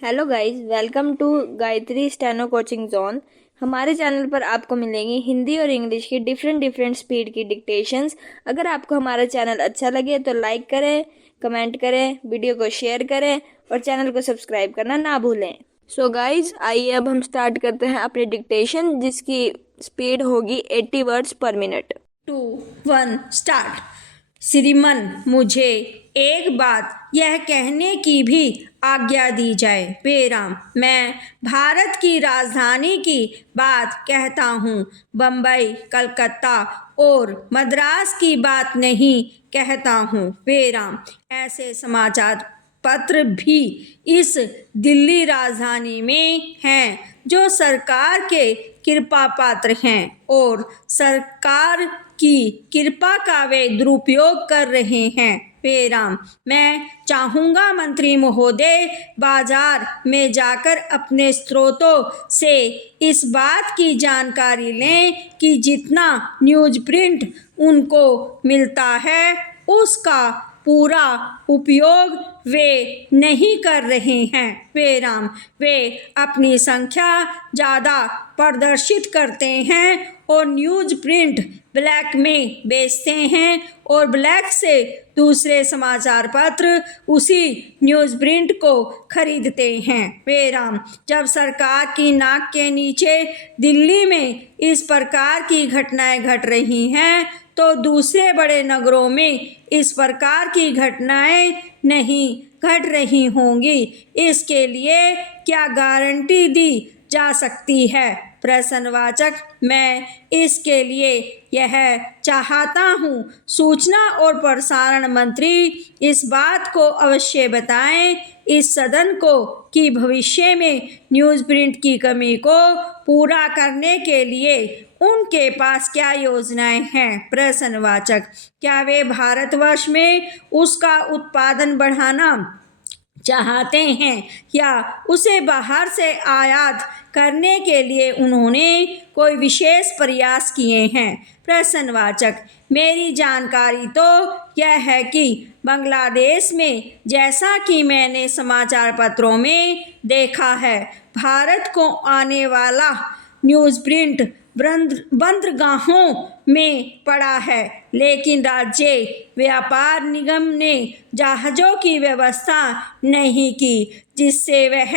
Hello guys, welcome to Gayatri steno coaching zone. हमारे channel पर आपको मिलेंगी हिंदी और इंग्लिश की डिफरेंट स्पीड की डिक्टेशंस। अगर आपको हमारा चैनल अच्छा लगे तो लाइक करें, कमेंट करें, वीडियो को शेयर करें और चैनल को सब्सक्राइब करना ना भूलें। सो गाइस, आइए अब हम स्टार्ट करते हैं अपनी डिक्टेशन, जिसकी स्पीड होगी 80 वर्ड्स पर मिनट। 2, 1 स्टार्ट। श्रीमान, मुझे एक बात यह कहने की भी आज्ञा दी जाए। बेराम, मैं भारत की राजधानी की बात कहता हूँ, बम्बई, कलकत्ता और मद्रास की बात नहीं कहता हूँ। बेराम, ऐसे समाचार पत्र भी इस दिल्ली राजधानी में हैं जो सरकार के कृपा पात्र हैं और सरकार की कृपा का वे दुरुपयोग कर रहे हैं। बेराम, मैं चाहूँगा मंत्री महोदय बाजार में जाकर अपने स्रोतों से इस बात की जानकारी लें कि जितना न्यूज़ प्रिंट उनको मिलता है उसका पूरा उपयोग वे नहीं कर रहे हैं। बेराम, वे अपनी संख्या ज़्यादा प्रदर्शित करते हैं और न्यूज़ प्रिंट ब्लैक में बेचते हैं और ब्लैक से दूसरे समाचार पत्र उसी न्यूज़ प्रिंट को खरीदते हैं। बेराम, जब सरकार की नाक के नीचे दिल्ली में इस प्रकार की घटनाएं घट रही हैं तो दूसरे बड़े नगरों में इस प्रकार की घटनाएं नहीं घट रही होंगी। इसके लिए क्या गारंटी दी जा सकती है? प्रश्नवाचक, मैं इसके लिए यह चाहता हूँ सूचना और प्रसारण मंत्री इस बात को अवश्य बताएं इस सदन को कि भविष्य में न्यूज़ प्रिंट की कमी को पूरा करने के लिए उनके पास क्या योजनाएं हैं। प्रश्नवाचक, क्या वे भारतवर्ष में उसका उत्पादन बढ़ाना चाहते हैं या उसे बाहर से आयात करने के लिए उन्होंने कोई विशेष प्रयास किए हैं। प्रश्नवाचक, मेरी जानकारी तो यह है कि बांग्लादेश में, जैसा कि मैंने समाचार पत्रों में देखा है, भारत को आने वाला न्यूज़ प्रिंट बंदरगाहों में पड़ा है, लेकिन राज्य व्यापार निगम ने जहाज़ों की व्यवस्था नहीं की जिससे वह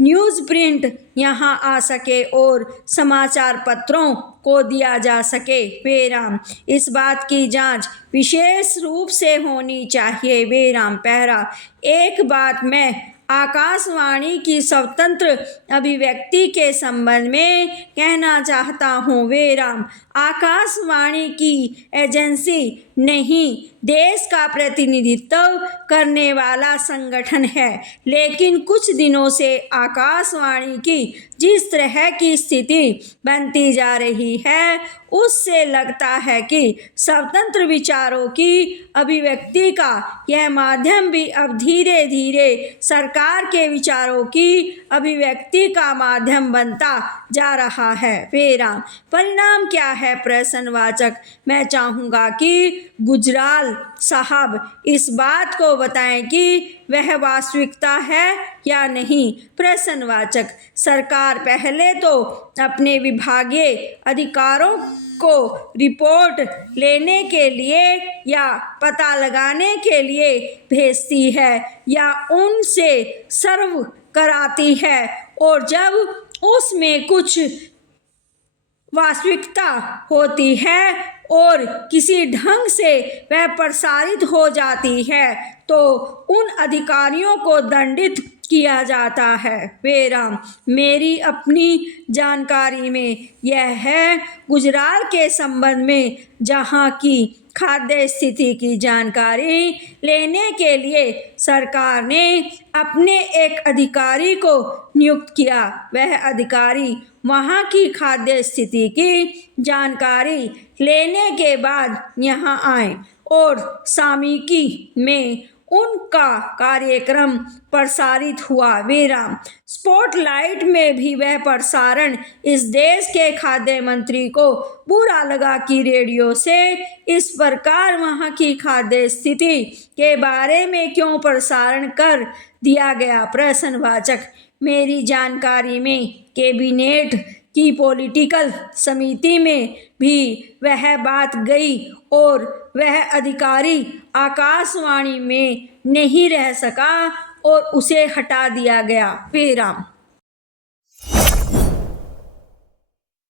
न्यूज़ प्रिंट यहां आ सके और समाचार पत्रों को दिया जा सके। बेराम, इस बात की जांच विशेष रूप से होनी चाहिए। बेराम, पहरा, एक बात मैं आकाशवाणी की स्वतंत्र अभिव्यक्ति के संबंध में कहना चाहता हूँ। बेराम, आकाशवाणी की एजेंसी नहीं, देश का प्रतिनिधित्व करने वाला संगठन है, लेकिन कुछ दिनों से आकाशवाणी की जिस तरह की स्थिति बनती जा रही है उससे लगता है कि स्वतंत्र विचारों की अभिव्यक्ति का यह माध्यम भी अब धीरे धीरे सरकार के विचारों की अभिव्यक्ति का माध्यम बनता जा रहा है। बेराम, परिणाम क्या है? प्रश्नवाचक, मैं चाहूँगा कि गुजराल साहब इस बात को बताएं कि वह वास्तविकता है या नहीं। प्रश्नवाचक, सरकार पहले तो अपने विभागीय अधिकारों को रिपोर्ट लेने के लिए या पता लगाने के लिए भेजती है या उनसे सर्व कराती है और जब उसमें कुछ वास्तविकता होती है और किसी ढंग से वह प्रसारित हो जाती है तो उन अधिकारियों को दंडित किया जाता है। बेराम, मेरी अपनी जानकारी में यह है, गुजरात के संबंध में जहां की खाद्य स्थिति की जानकारी लेने के लिए सरकार ने अपने एक अधिकारी को नियुक्त किया। वह अधिकारी वहाँ की खाद्य स्थिति की जानकारी लेने के बाद यहाँ आए और सामयिकी में उनका कार्यक्रम प्रसारित हुआ। विराम। स्पॉटलाइट में भी वह प्रसारण इस देश के खाद्य मंत्री को बुरा लगा कि रेडियो से इस प्रकार वहां की खाद्य स्थिति के बारे में क्यों प्रसारण कर दिया गया। प्रश्नवाचक। मेरी जानकारी में कैबिनेट की पॉलिटिकल समिति में भी वह बात गई और वह अधिकारी आकाशवाणी में नहीं रह सका और उसे हटा दिया गया। विराम।